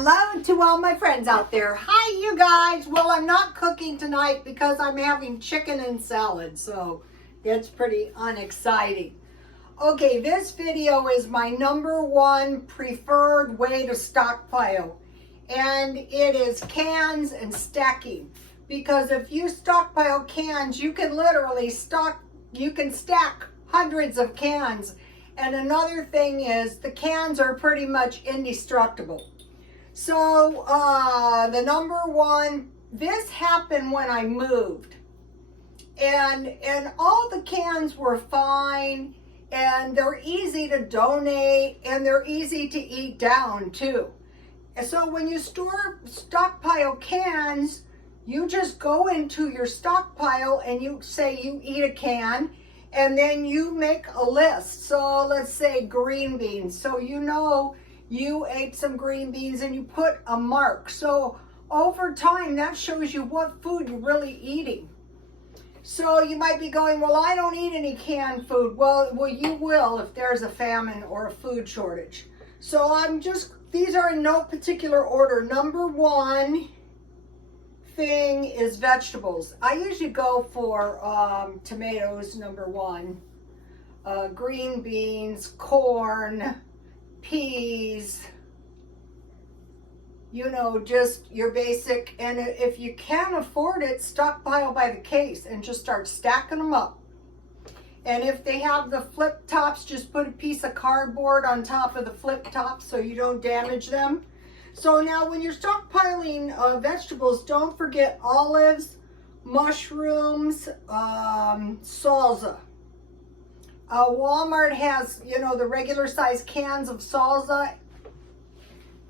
Hello to all my friends out there. Hi, you guys. Well, I'm not cooking tonight because I'm having chicken and salad, so it's pretty unexciting. Okay, this video is my #1 preferred way to stockpile, and it is cans and stacking. Because if you stockpile cans, you can literally stack hundreds of cans. And another thing is the cans are pretty much indestructible. So the #1, this happened when I moved, and all the cans were fine, and they're easy to donate, and they're easy to eat down too. And so when you stockpile cans, you just go into your stockpile and you say you eat a can, and then you make a list. So let's say green beans. So you know you ate some green beans and you put a mark. So over time, that shows you what food you're really eating. So you might be going, well, I don't eat any canned food. Well, you will if there's a famine or a food shortage. So these are in no particular order. #1 thing is vegetables. I usually go for tomatoes, #1, green beans, corn, peas, you know, just your basic. And if you can't afford it, stockpile by the case and just start stacking them up. And if they have the flip tops, just put a piece of cardboard on top of the flip tops so you don't damage them. So now when you're stockpiling vegetables, don't forget olives, mushrooms, salsa. Walmart has, you know, the regular size cans of salsa.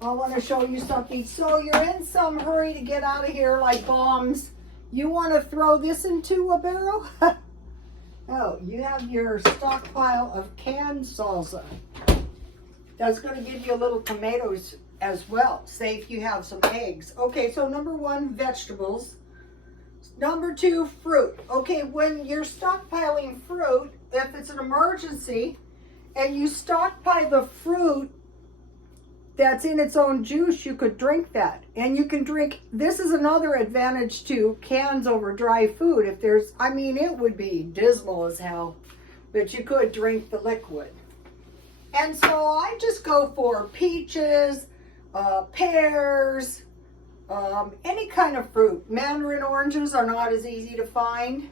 I want to show you something. So you're in some hurry to get out of here like bombs. You want to throw this into a barrel? Oh, you have your stockpile of canned salsa. That's going to give you a little tomatoes as well. Say if you have some eggs. Okay, so #1, vegetables. #2, fruit. Okay, when you're stockpiling fruit, if it's an emergency and you stockpile the fruit that's in its own juice, you could drink that. And you can drink, this is another advantage to cans over dry food. If there's, I mean, it would be dismal as hell, but you could drink the liquid. And so I just go for peaches, pears, any kind of fruit. Mandarin oranges are not as easy to find.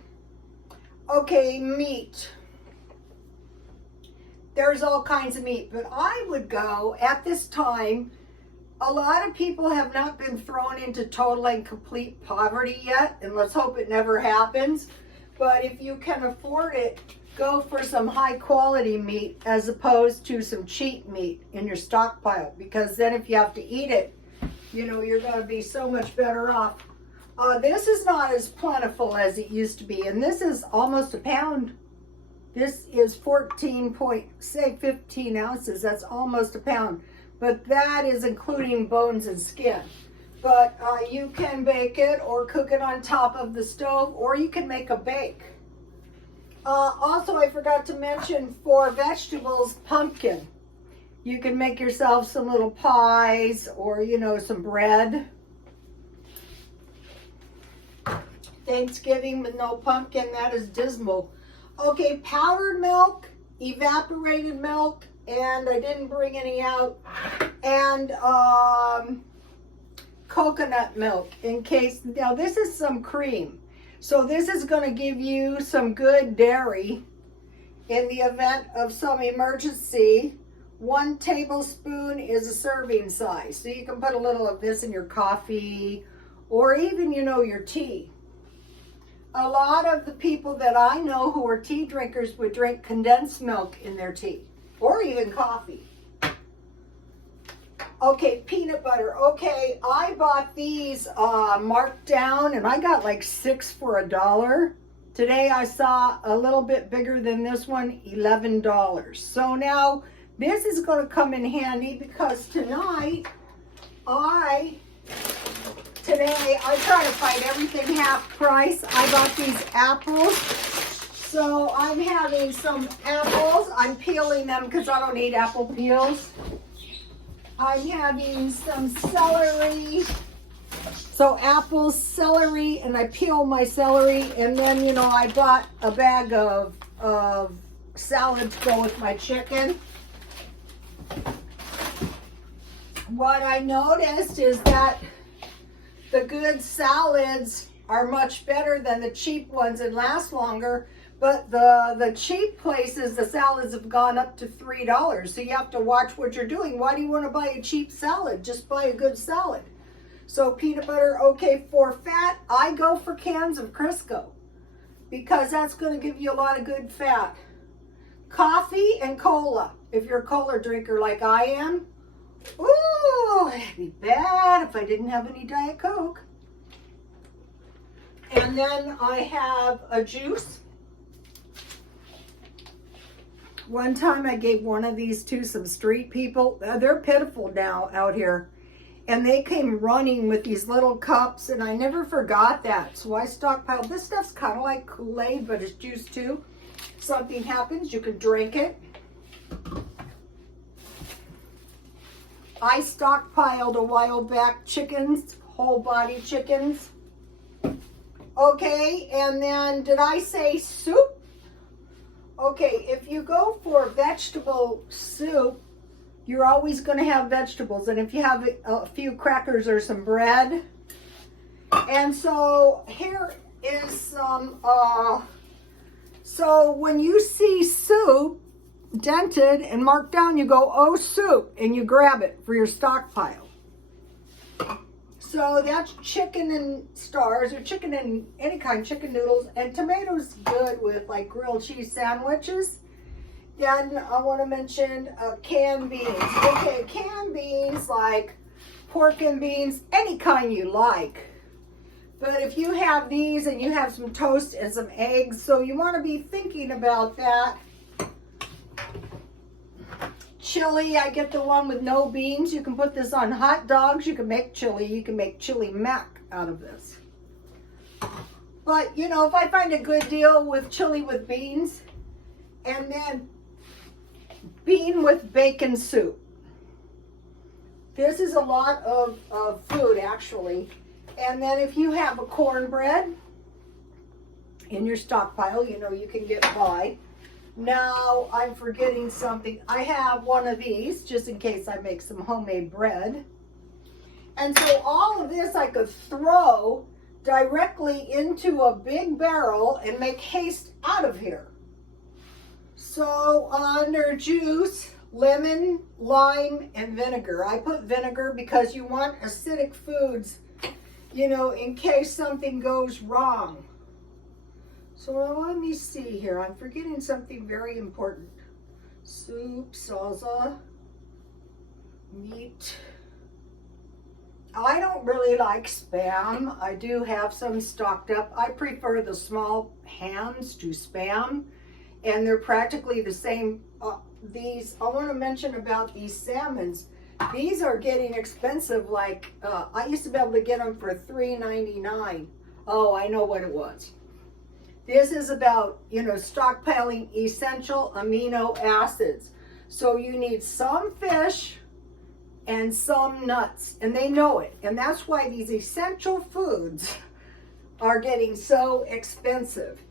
Okay, meat. There's all kinds of meat, but I would go at this time. A lot of people have not been thrown into total and complete poverty yet, and let's hope it never happens. But if you can afford it, go for some high quality meat as opposed to some cheap meat in your stockpile, because then if you have to eat it, you know, you're going to be so much better off. This is not as plentiful as it used to be, and this is almost a pound. This is 15 ounces. That's almost a pound, but that is including bones and skin. But you can bake it or cook it on top of the stove, or you can make a bake. Also, I forgot to mention for vegetables, pumpkin. You can make yourself some little pies or, you know, some bread. Thanksgiving with no pumpkin, that is dismal. Okay, powdered milk, evaporated milk, and I didn't bring any out, and coconut milk in case. Now this is some cream. So this is going to give you some good dairy in the event of some emergency. 1 tablespoon is a serving size. So you can put a little of this in your coffee or even, you know, your tea. A lot of the people that I know who are tea drinkers would drink condensed milk in their tea or even coffee. Okay, peanut butter. Okay, I bought these marked down, and I got like 6 for $1. Today I saw a little bit bigger than this one, $11. So now this is going to come in handy because tonight Today I try to find everything half price. I bought these apples. So I'm having some apples. I'm peeling them because I don't need apple peels. I'm having some celery. So apples, celery, and I peel my celery, and then, you know, I bought a bag of salad to go with my chicken. What I noticed is that the good salads are much better than the cheap ones and last longer, but the cheap places, the salads have gone up to $3. So you have to watch what you're doing. Why do you want to buy a cheap salad? Just buy a good salad. So peanut butter, okay. For fat, I go for cans of Crisco because that's going to give you a lot of good fat. Coffee and cola. If you're a cola drinker like I am, ooh, it'd be bad if I didn't have any Diet Coke. And then I have a juice. One time I gave one of these to some street people. They're pitiful now out here. And they came running with these little cups, and I never forgot that. So I stockpiled. This stuff's kind of like Kool-Aid, but it's juice too. Something happens, you can drink it. I stockpiled a while back chickens, whole body chickens. Okay, and then did I say soup? Okay, if you go for vegetable soup, you're always going to have vegetables. And if you have a few crackers or some bread. And so here is some, so when you see soup dented and marked down, you go, oh, soup, and you grab it for your stockpile. So that's chicken and stars, or chicken and any kind, chicken noodles, and tomatoes good with like grilled cheese sandwiches. Then I want to mention canned beans. Okay, canned beans like pork and beans, any kind you like. But if you have these and you have some toast and some eggs, so you want to be thinking about that. Chili, I get the one with no beans. You can put this on hot dogs. You can make chili. You can make chili mac out of this. But, you know, if I find a good deal with chili with beans, and then bean with bacon soup. This is a lot of food, actually. And then if you have a cornbread in your stockpile, you know, you can get by. Now, I'm forgetting something. I have one of these, just in case I make some homemade bread. And so all of this I could throw directly into a big barrel and make haste out of here. So under juice, lemon, lime, and vinegar. I put vinegar because you want acidic foods, you know, in case something goes wrong. So let me see here. I'm forgetting something very important. Soup, salsa, meat. I don't really like Spam. I do have some stocked up. I prefer the small hams to Spam, and they're practically the same. These, I want to mention about these salmons. These are getting expensive. Like, I used to be able to get them for $3.99. Oh, I know what it was. This is about, you know, stockpiling essential amino acids. So you need some fish and some nuts, and they know it. And that's why these essential foods are getting so expensive.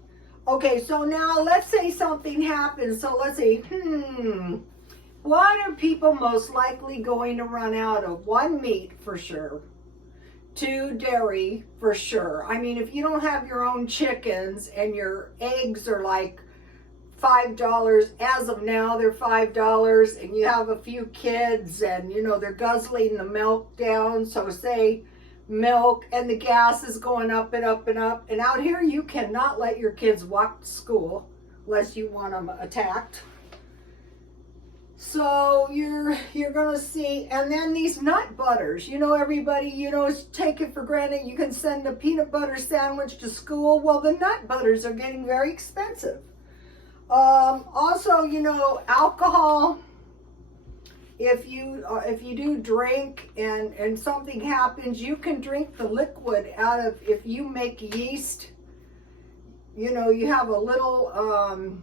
Okay, so now let's say something happens. So let's say, what are people most likely going to run out of? 1, meat for sure. 2, dairy for sure. I mean, if you don't have your own chickens and your eggs are like $5, as of now they're $5, and you have a few kids and, you know, they're guzzling the milk down. So say milk, and the gas is going up and up and up. And out here you cannot let your kids walk to school unless you want them attacked. So you're gonna see, and then these nut butters, you know, everybody, you know, take it for granted you can send a peanut butter sandwich to school. Well, the nut butters are getting very expensive. Also, you know, alcohol. If you do drink and something happens, you can drink the liquid out of, if you make yeast, you know, you have a little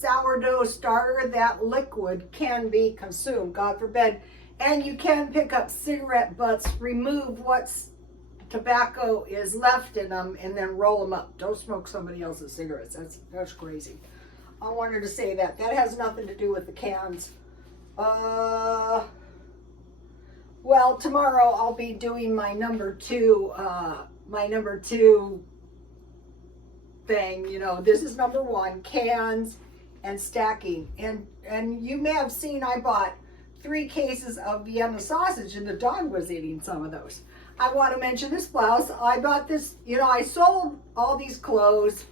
sourdough starter, that liquid can be consumed, God forbid. And you can pick up cigarette butts, remove what's tobacco is left in them, and then roll them up. Don't smoke somebody else's cigarettes. That's crazy. I wanted to say that. That has nothing to do with the cans. Well, tomorrow I'll be doing my number two thing. You know, this is number one, cans and stacking. And you may have seen I bought 3 cases of Vienna sausage, and the dog was eating some of those. I want to mention this blouse. I bought this, you know, I sold all these clothes,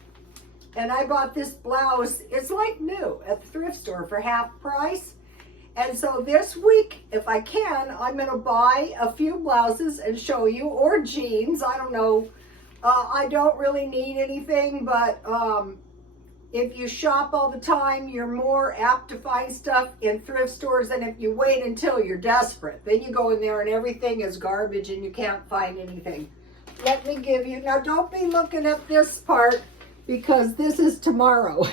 and I bought this blouse. It's like new at the thrift store for half price. And so this week, if I can, I'm going to buy a few blouses and show you, or jeans. I don't know. I don't really need anything, but if you shop all the time, you're more apt to find stuff in thrift stores than if you wait until you're desperate. Then you go in there and everything is garbage and you can't find anything. Let me give you, now don't be looking at this part because this is tomorrow.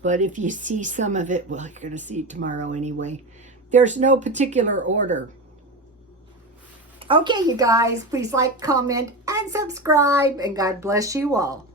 But if you see some of it, well, you're going to see it tomorrow anyway. There's no particular order. Okay, you guys, please like, comment, and subscribe, and God bless you all.